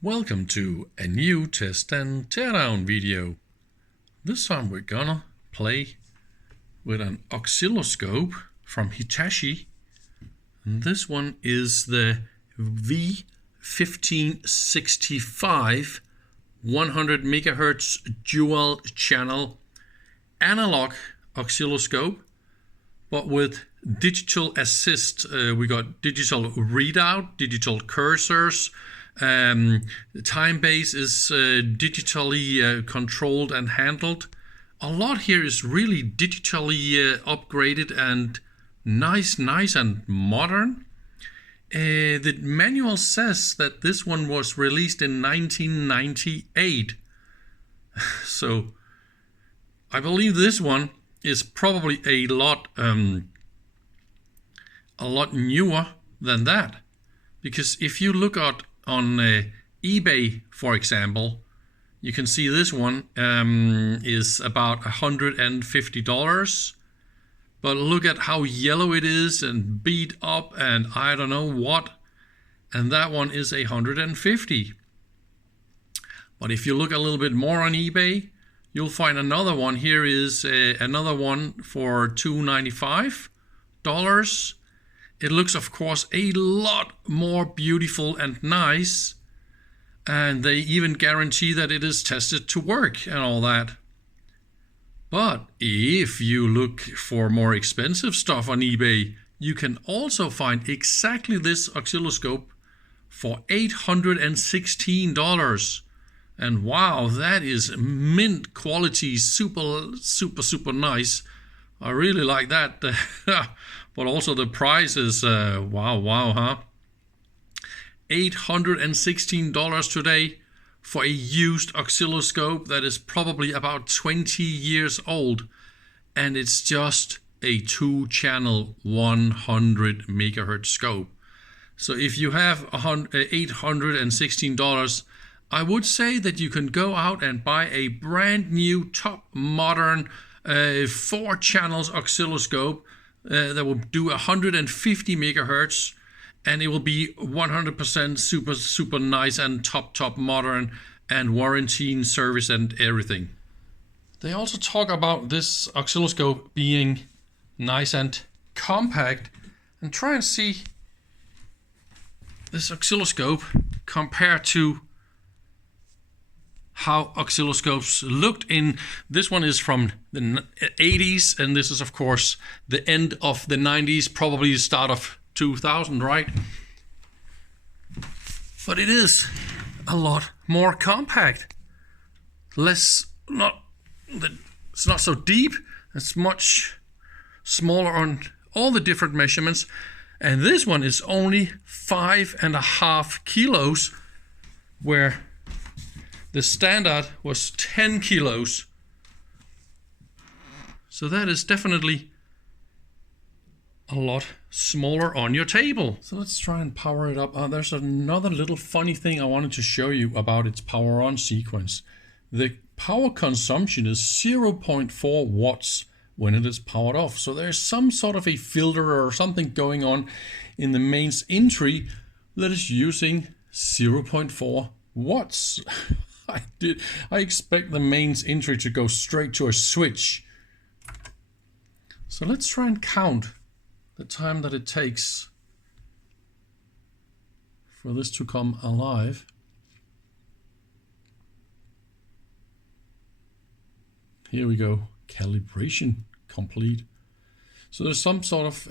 Welcome to a new test and teardown video. This time we're gonna play with an oscilloscope from Hitachi. And this one is the V-1565 100 megahertz dual channel analog oscilloscope, but with digital assist. We got digital readout, digital cursors. The time base is digitally controlled and handled. A lot here is really digitally upgraded and nice and modern. The manual says that this one was released in 1998. So I believe this one is probably a lot newer than that, because if you look at on eBay, for example, you can see this one is about $150. But look at how yellow it is and beat up and I don't know what. And that one is $150. But if you look a little bit more on eBay, you'll find another one. Here is another one for $295. It looks, of course, a lot more beautiful and nice. And they even guarantee that it is tested to work and all that. But if you look for more expensive stuff on eBay, you can also find exactly this oscilloscope for $816. And wow, that is mint quality, super nice. I really like that. But also the price is wow, huh? $816 today for a used oscilloscope that is probably about 20 years old, and it's just a 2-channel 100 megahertz scope. So if you have $816, I would say that you can go out and buy a brand new top modern 4 channels oscilloscope that will do 150 megahertz, and it will be 100% super nice and top modern, and warranty and service and everything. They also talk about this oscilloscope being nice and compact, and try and see this oscilloscope compared to how oscilloscopes looked in. This one is from the 80s, and this is of course the end of the 90s, probably the start of 2000, right? But it is a lot more compact. It's not so deep. It's much smaller on all the different measurements. And this one is only 5.5 kilos, where the standard was 10 kilos. So that is definitely a lot smaller on your table. So let's try and power it up. There's another little funny thing I wanted to show you about its power on sequence. The power consumption is 0.4 watts when it is powered off. So there's some sort of a filter or something going on in the mains entry that is using 0.4 watts. I expect the mains entry to go straight to a switch. So let's try and count the time that it takes for this to come alive. Here we go, calibration complete. So there's some sort of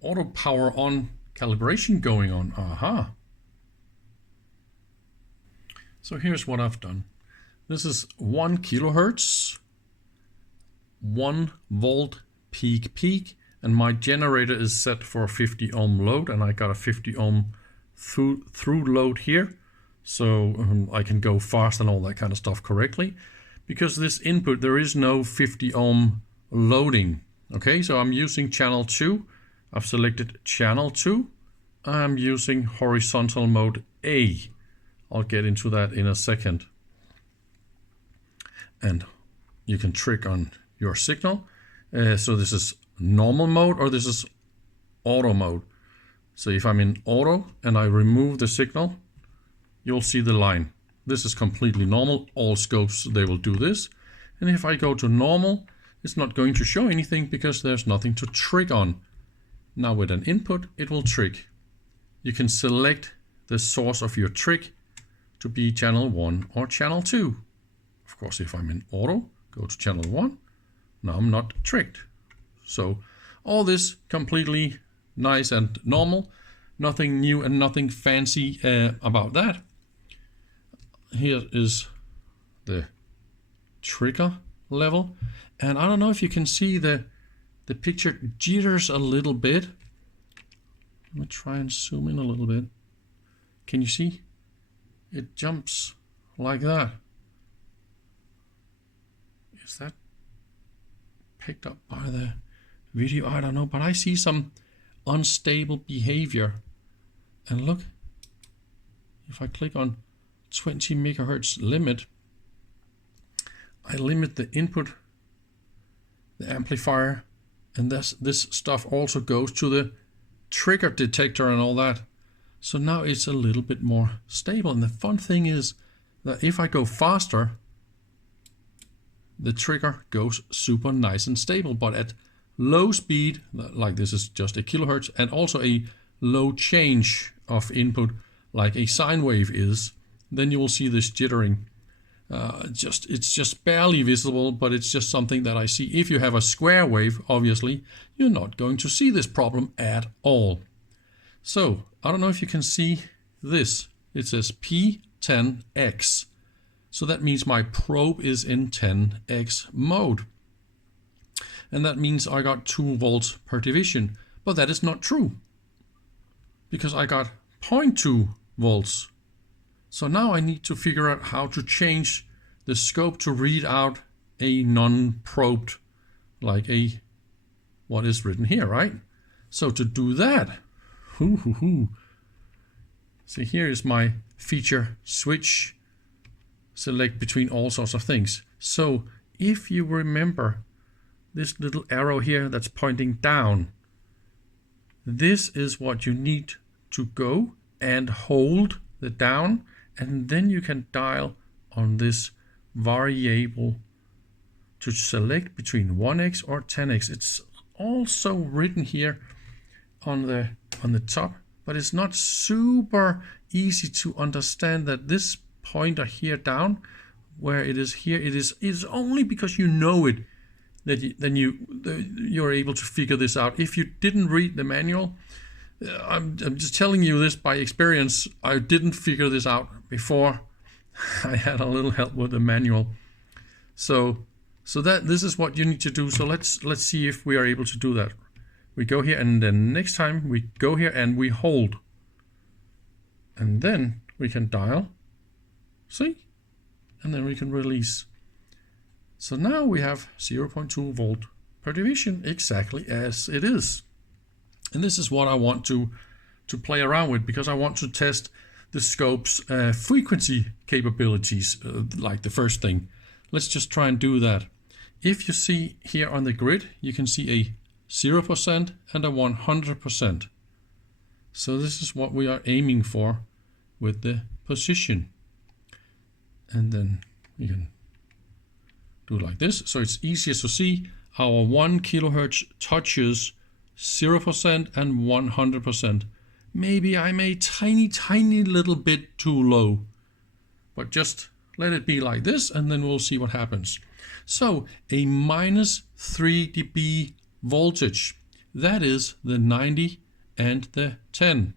auto power on calibration going on. Aha. So here's what I've done. This is 1 kilohertz, 1 volt peak, and my generator is set for a 50 ohm load, and I got a 50 ohm through load here, so I can go fast and all that kind of stuff correctly. Because this input, there is no 50 ohm loading. Okay, so I'm using channel 2. I've selected channel 2. I'm using horizontal mode A. I'll get into that in a second. And you can trick on your signal. So this is normal mode, or this is auto mode. So if I'm in auto and I remove the signal, you'll see the line. This is completely normal. All scopes, they will do this. And if I go to normal, it's not going to show anything because there's nothing to trig on. Now with an input, it will trig. You can select the source of your trig to be channel 1 or channel 2. Of course, if I'm in auto, go to channel 1. Now I'm not trigged. So all this completely nice and normal. Nothing new and nothing fancy about that. Here is the trigger level. And I don't know if you can see the picture jitters a little bit. Let me try and zoom in a little bit. Can you see? It jumps like that. Is that picked up by the video? I don't know, but I see some unstable behavior. And look, if I click on 20 megahertz limit, I limit the input, the amplifier, and this stuff also goes to the trigger detector and all that. So now it's a little bit more stable. And the fun thing is that if I go faster, the trigger goes super nice and stable. But at low speed, like this is just a kilohertz, and also a low change of input, like a sine wave is, then you will see this jittering. It's just barely visible, but it's just something that I see. If you have a square wave, obviously, you're not going to see this problem at all. So, I don't know if you can see this. It says P10X. So that means my probe is in 10X mode. And that means I got 2 volts per division. But that is not true, because I got 0.2 volts. So now I need to figure out how to change the scope to read out a non-probed, like what is written here, right? So to do that, see, here is my feature switch, select between all sorts of things. So if you remember this little arrow here that's pointing down, this is what you need to go and hold the down, and then you can dial on this variable to select between 1x or 10x. It's also written here on the top, but it's not super easy to understand that this pointer here down, where it is here, it is only because you know it that you're able to figure this out. If you didn't read the manual, I'm just telling you this by experience. I didn't figure this out before. I had a little help with the manual. So that this is what you need to do. So let's see if we are able to do that. We go here, and then next time we go here and we hold. And then we can dial. See? And then we can release. So now we have 0.2 volt per division, exactly as it is. And this is what I want to play around with, because I want to test the scope's frequency capabilities, like the first thing. Let's just try and do that. If you see here on the grid, you can see a 0% and a 100%. So this is what we are aiming for with the position. And then we can do it like this, so it's easier to see. Our 1 kilohertz touches 0% and 100%. Maybe I'm a tiny little bit too low, but just let it be like this, and then we'll see what happens. So a minus 3 dB voltage, that is the 90 and the 10.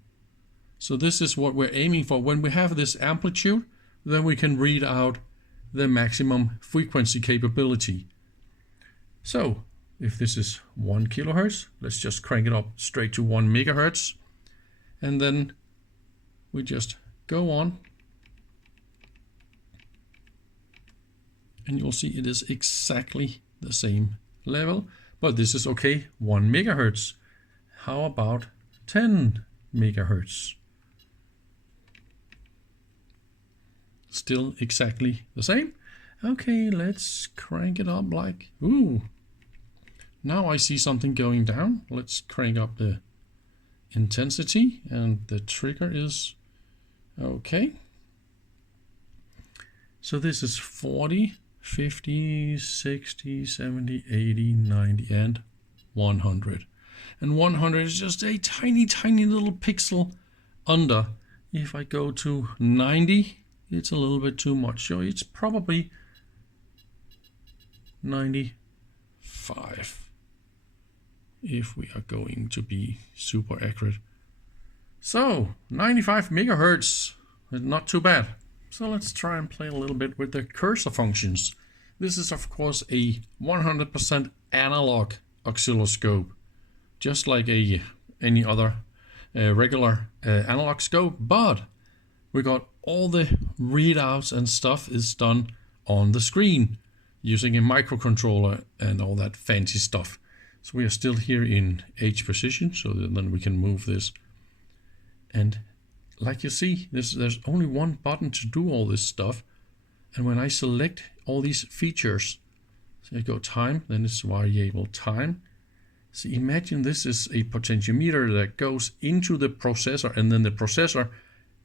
So this is what we're aiming for. When we have this amplitude, then we can read out the maximum frequency capability. So if this is 1 kilohertz, let's just crank it up straight to 1 megahertz. And then we just go on. And you'll see it is exactly the same level. But this is okay, 1 megahertz. How about 10 megahertz? Still exactly the same. Okay, let's crank it up like, ooh. Now I see something going down. Let's crank up the intensity, and the trigger is okay. So this is 40, 50, 60, 70, 80, 90, and 100. And 100 is just a tiny, tiny little pixel under. If I go to 90, it's a little bit too much. So it's probably 95 if we are going to be super accurate. So 95 megahertz, not too bad. So let's try and play a little bit with the cursor functions. This is of course a 100% analog oscilloscope, just like any other regular analog scope, but we got all the readouts and stuff is done on the screen using a microcontroller and all that fancy stuff. So we are still here in H position, so then we can move this. And like you see, there's only one button to do all this stuff. And when I select all these features, so I go time, then it's variable time. So imagine this is a potentiometer that goes into the processor, and then the processor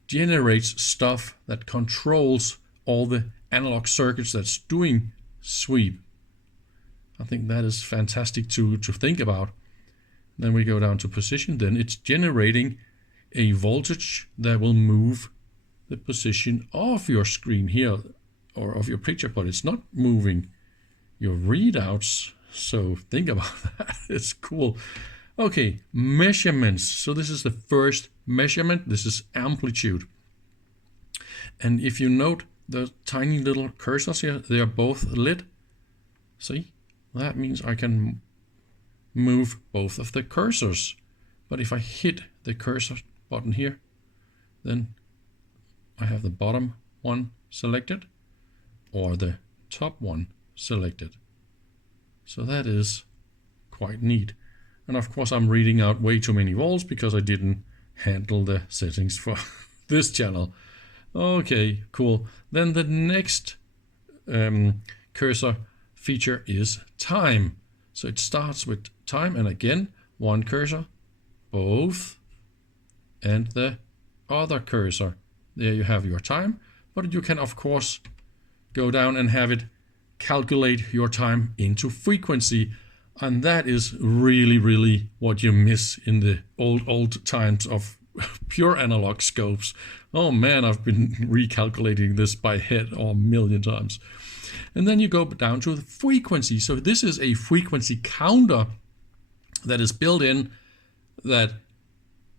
generates stuff that controls all the analog circuits that's doing sweep. I think that is fantastic to think about. Then we go down to position, then it's generating a voltage that will move the position of your screen here, or of your picture, but it's not moving your readouts. So think about that. It's cool. Okay, measurements. So this is the first measurement. This is amplitude. And if you note the tiny little cursors here, they are both lit. See, that means I can move both of the cursors. But if I hit the cursor button here, then I have the bottom one selected or the top one selected. So that is quite neat. And of course I'm reading out way too many volts because I didn't handle the settings for this channel. Okay, cool. Then the next cursor feature is time. So it starts with time, and again, one cursor, both, and the other cursor. There you have your time, but you can of course go down and have it calculate your time into frequency, and that is really what you miss in the old times of pure analog scopes. Oh man, I've been recalculating this by head a million times. And then you go down to the frequency. So this is a frequency counter that is built in that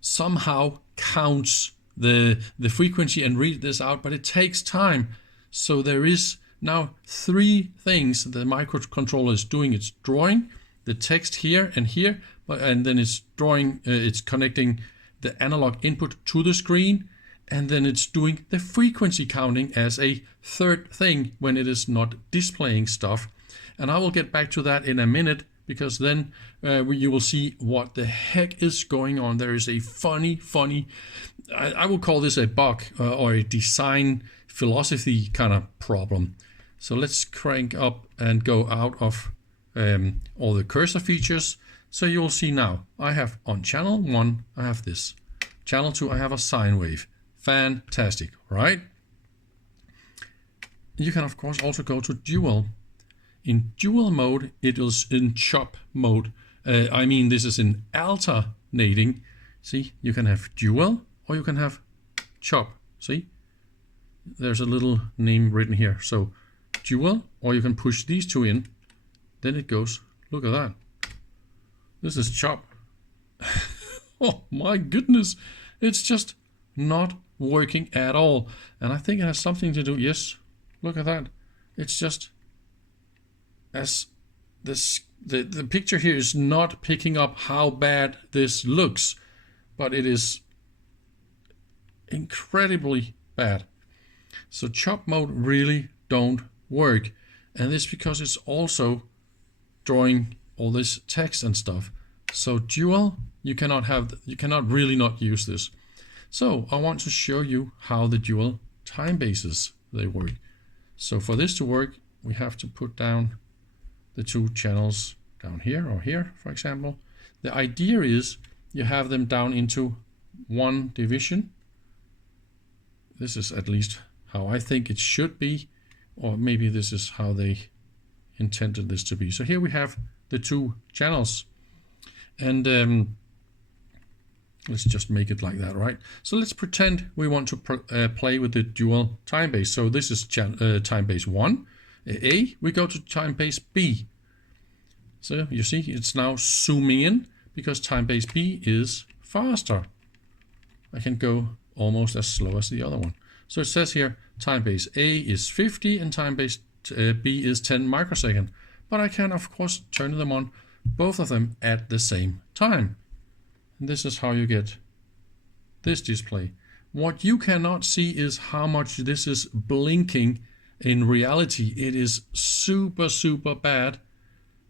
somehow counts the frequency and read this out, but it takes time. So there is now three things the microcontroller is doing. It's drawing the text here and here, and then it's drawing, it's connecting the analog input to the screen, and then it's doing the frequency counting as a third thing when it is not displaying stuff. And I will get back to that in a minute, because then you will see what the heck is going on. There is a funny, I will call this a bug or a design philosophy kind of problem. So let's crank up and go out of all the cursor features. So you'll see now, I have on channel 1, I have this. Channel 2, I have a sine wave. Fantastic, right? You can of course also go to dual. In dual mode, it is in chop mode. I mean, this is in alternating. See, you can have dual or you can have chop. See, there's a little name written here. So dual, or you can push these two in. Then it goes, look at that. This is chop. Oh my goodness. It's just not working at all. And I think it has something to do, yes, look at that. It's just as this, the picture here is not picking up how bad this looks, but it is incredibly bad. So chop mode really don't work. And this because it's also drawing all this text and stuff. So dual, you cannot really not use this. So I want to show you how the dual time bases they work. So for this to work, we have to put down the two channels down here or here, for example. The idea is you have them down into one division. This is at least how I think it should be. or maybe this is how they intended this to be. So here we have the two channels, and let's just make it like that, right? So let's pretend we want to play with the dual time base. So this is time base 1, A. We go to time base B. So you see it's now zooming in because time base B is faster. I can go almost as slow as the other one. So it says here time base A is 50 and time base B is 10 microsecond. But I can of course turn them on, both of them at the same time. And this is how you get this display. What you cannot see is how much this is blinking. In reality, it is super, super bad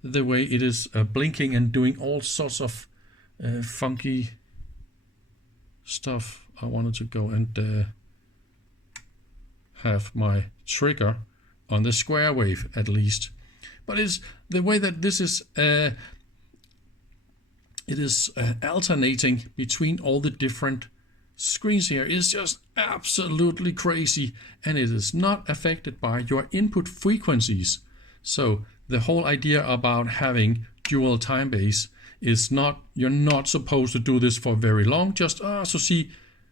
the way it is blinking and doing all sorts of funky stuff. I wanted to go and have my trigger on the square wave at least. But it's the way that this is it is alternating between all the different screens here is just absolutely crazy, and it is not affected by your input frequencies. So the whole idea about having dual time base is not, you're not supposed to do this for very long. Just so see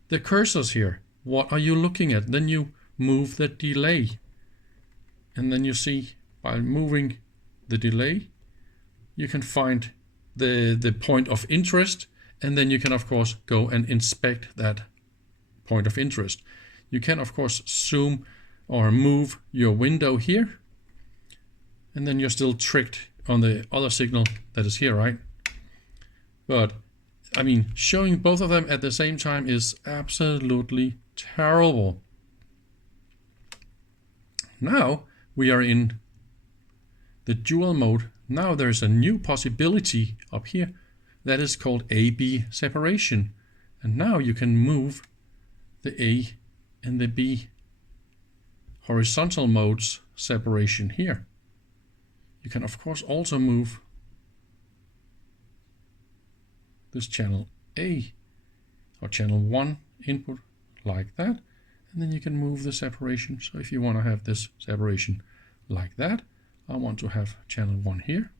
the cursors here. What are you looking at? Then you move the delay, and then you see by moving the delay you can find the point of interest, and then you can of course go and inspect that point of interest. You can of course zoom or move your window here, and then you're still tricked on the other signal that is here, right? But I mean, showing both of them at the same time is absolutely terrible. Now we are in the dual mode. Now there's a new possibility up here that is called A-B separation. And now you can move the A and the B horizontal modes separation here. You can of course also move this channel A or channel 1 input like that, and then you can move the separation. So if you want to have this separation like that, I want to have channel 1 here,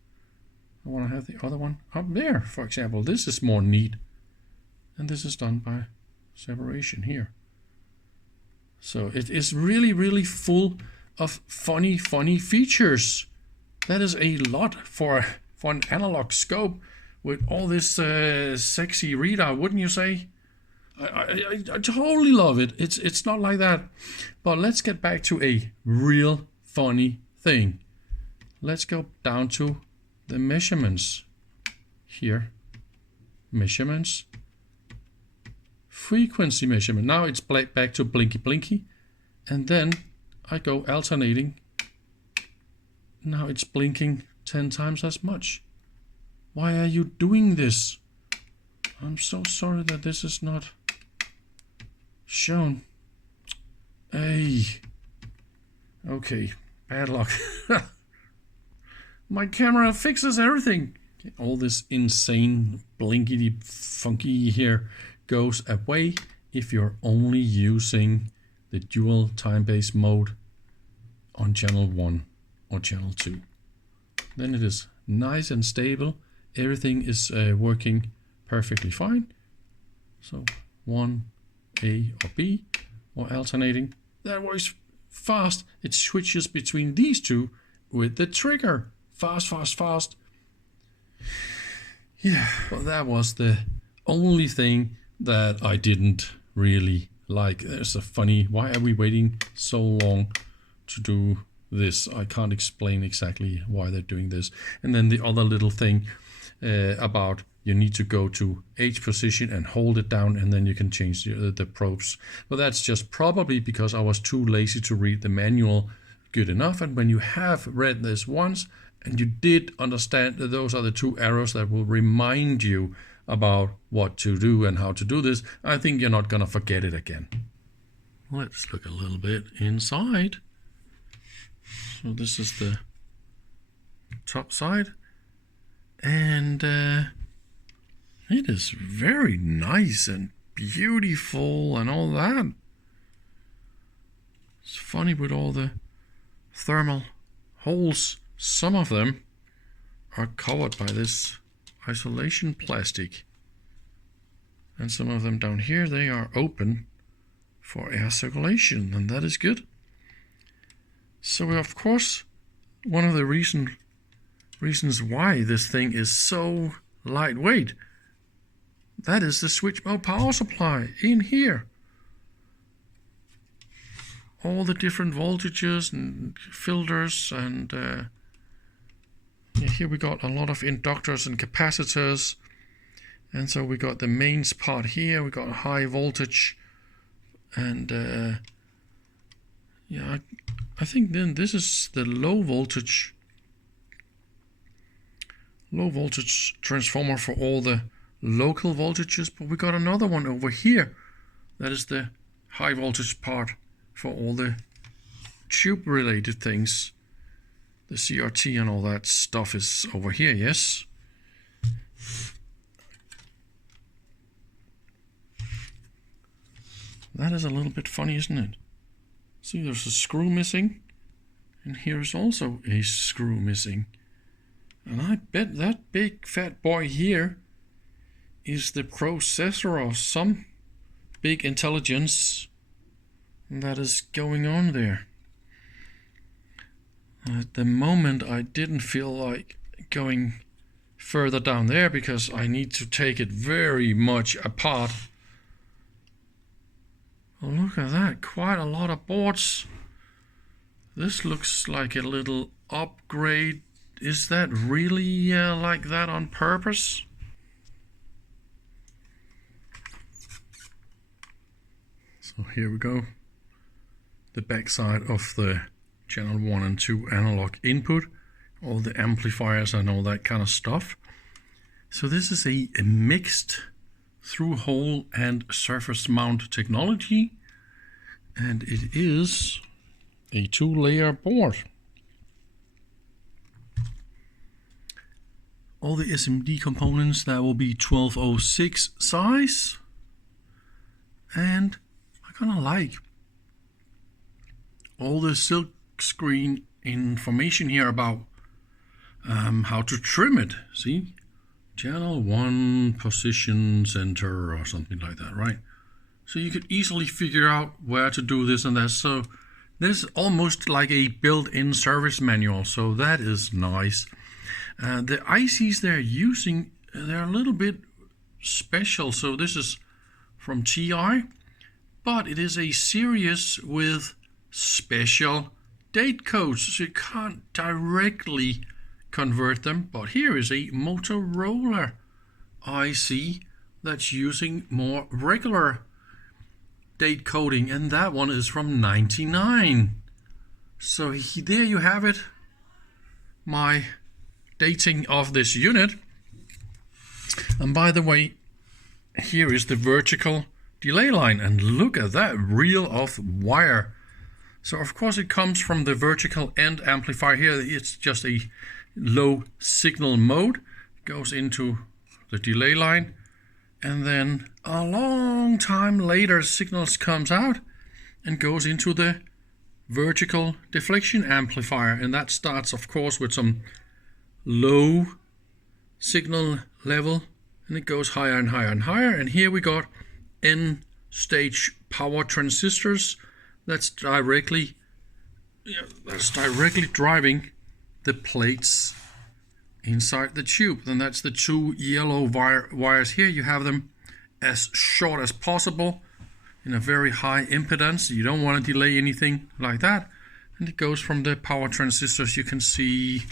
I want to have the other one up there, for example. This is more neat, and this is done by separation here. So it is really, really full of funny features. That is a lot for an analog scope with all this sexy readout, wouldn't you say? I totally love it. It's not like that. But let's get back to a real funny thing. Let's go down to the measurements here. Measurements. Frequency measurement. Now it's back to blinky blinky. And then I go alternating. Now it's blinking 10 times as much. Why are you doing this? I'm so sorry that this is not shown. Hey. Okay, bad luck. My camera fixes everything. All this insane blinkety funky here goes away if you're only using the dual time base mode on channel 1 or channel 2. Then it is nice and stable. Everything is working perfectly fine. So 1, A or B, or alternating. That works fast. It switches between these two with the trigger. Fast, fast, fast. Yeah, well, that was the only thing that I didn't really like. There's a funny, why are we waiting so long to do this? I can't explain exactly why they're doing this. And then the other little thing about you need to go to H position and hold it down, and then you can change the probes. But that's just probably because I was too lazy to read the manual good enough. And when you have read this once and you did understand that those are the two arrows that will remind you about what to do and how to do this, I think you're not gonna forget it again. Let's look a little bit inside. So this is the top side, and it is very nice and beautiful and all that. It's funny with all the thermal holes. Some of them are covered by this isolation plastic, and some of them down here, they are open for air circulation, and that is good. So of course, one of the reasons why this thing is so lightweight, that is the switch mode power supply in here. All the different voltages and filters, and here we got a lot of inductors and capacitors. And so we got the mains part here, we got high voltage, and yeah, I think then this is the low voltage transformer for all the local voltages, but we got another one over here that is the high voltage part for all the tube related things. The CRT and all that stuff is over here, yes. That is a little bit funny, isn't it? See, there's a screw missing, and here is also a screw missing. And I bet that big fat boy here is the processor or some big intelligence that is going on there. At the moment, I didn't feel like going further down there because I need to take it very much apart. Oh, look at that, quite a lot of boards. This looks like a little upgrade. Is that really like that on purpose? So here we go. The backside of the channel 1 and 2 analog input, all the amplifiers and all that kind of stuff. So this is a mixed through hole and surface mount technology, and it is a 2-layer board. All the SMD components, that will be 1206 size, and I kind of like all the silk screen information here about how to trim it. See, channel 1 position center or something like that, right? So you could easily figure out where to do this and that. So this is almost like a built-in service manual, so that is nice. The ICs they're using, they're a little bit special. So this is from TI, but it is a series with special date codes, so you can't directly convert them. But here is a Motorola IC that's using more regular date coding, and that one is from '99. So there you have it, my dating of this unit. And by the way, here is the vertical delay line, and look at that reel of wire. So of course it comes from the vertical end amplifier here. It's just a low signal mode, goes into the delay line, and then a long time later signals comes out and goes into the vertical deflection amplifier, and that starts of course with some low signal level, and it goes higher and higher and higher. And here we got N stage power transistors that's directly driving the plates inside the tube. Then that's the 2 yellow wires here. You have them as short as possible in a very high impedance. You don't want to delay anything like that. And it goes from the power transistors. You can see,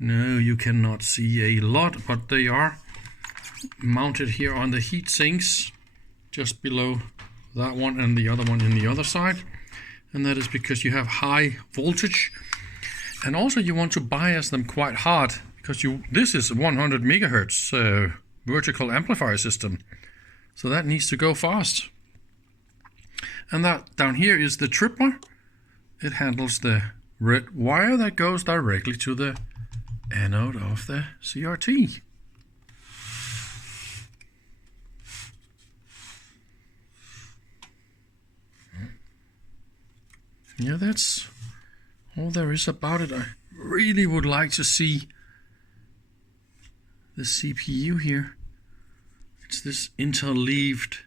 no, you cannot see a lot, but they are mounted here on the heat sinks just below that one and the other one in the other side. And that is because you have high voltage, and also you want to bias them quite hard because this is 100 megahertz vertical amplifier system, so that needs to go fast. And that down here is the tripler. It handles the red wire that goes directly to the anode of the CRT. Yeah, that's all there is about it. I really would like to see the CPU here. It's this interleaved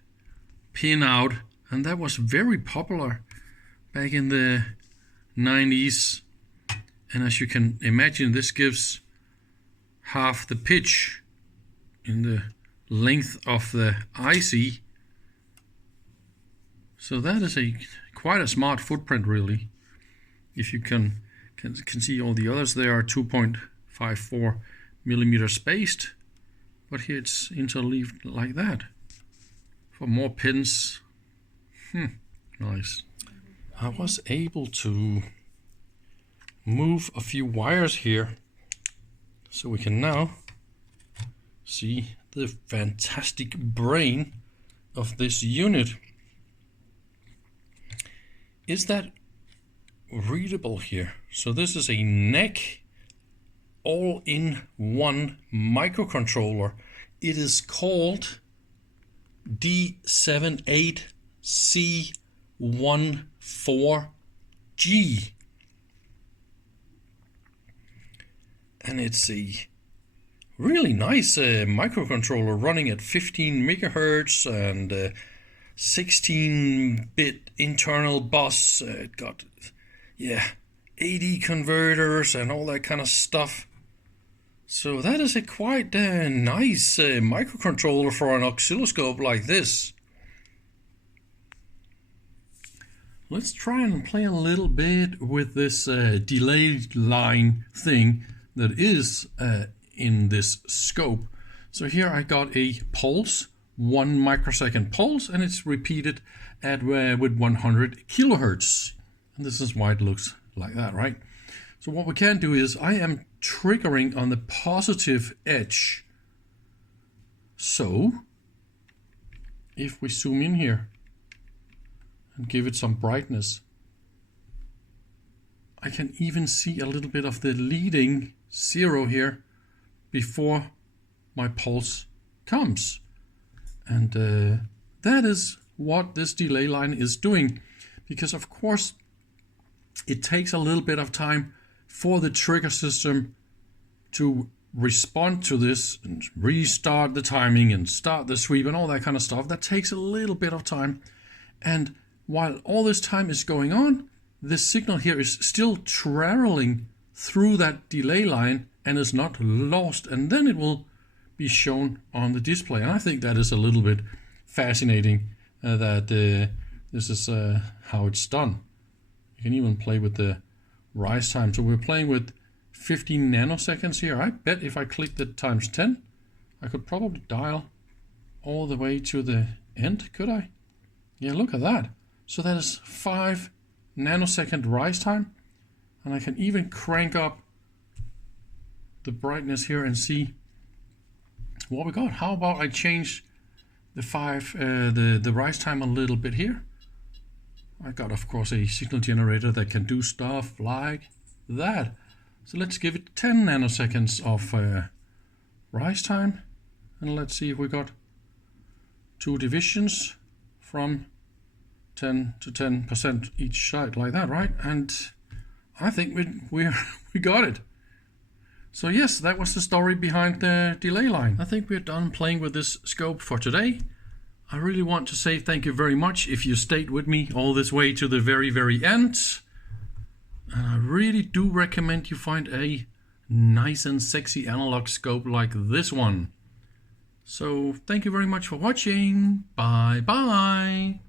pinout, and that was very popular back in the 90s. And as you can imagine, this gives half the pitch in the length of the IC. So that is quite a smart footprint, really. If you can see all the others, they are 2.54 millimeter spaced, but here it's interleaved like that for more pins. Nice. I was able to move a few wires here, so we can now see the fantastic brain of this unit. Is that readable here? So this is a NEC all-in-one microcontroller. It is called D78C14G. And it's a really nice microcontroller running at 15 megahertz and 16-bit internal bus. It got 80 converters and all that kind of stuff. So that is a quite nice microcontroller for an oscilloscope like this. Let's try and play a little bit with this delay line thing that is in this scope. So here I got a pulse, 1 microsecond pulse, and it's repeated at with 100 kilohertz. And this is why it looks like that, right? So what we can do is I am triggering on the positive edge. So if we zoom in here and give it some brightness, I can even see a little bit of the leading 0 here before my pulse comes. And that is what this delay line is doing, because of course it takes a little bit of time for the trigger system to respond to this and restart the timing and start the sweep and all that kind of stuff. That takes a little bit of time. And while all this time is going on, this signal here is still traveling through that delay line and is not lost, and then it will be shown on the display. And I think that is a little bit fascinating that this is how it's done. You can even play with the rise time. So we're playing with 15 nanoseconds here. I bet if I click the times 10, I could probably dial all the way to the end, could I? Yeah, look at that. So that is 5 nanosecond rise time. And I can even crank up the brightness here and see what we got. How about I change the the rise time a little bit here? I got, of course, a signal generator that can do stuff like that. So let's give it 10 nanoseconds of rise time, and let's see if we got 2 divisions from 10 to 10% each side, like that, right? And I think we got it. So yes, that was the story behind the delay line. I think we're done playing with this scope for today. I really want to say thank you very much if you stayed with me all this way to the very, very end. And I really do recommend you find a nice and sexy analog scope like this one. So thank you very much for watching. Bye bye.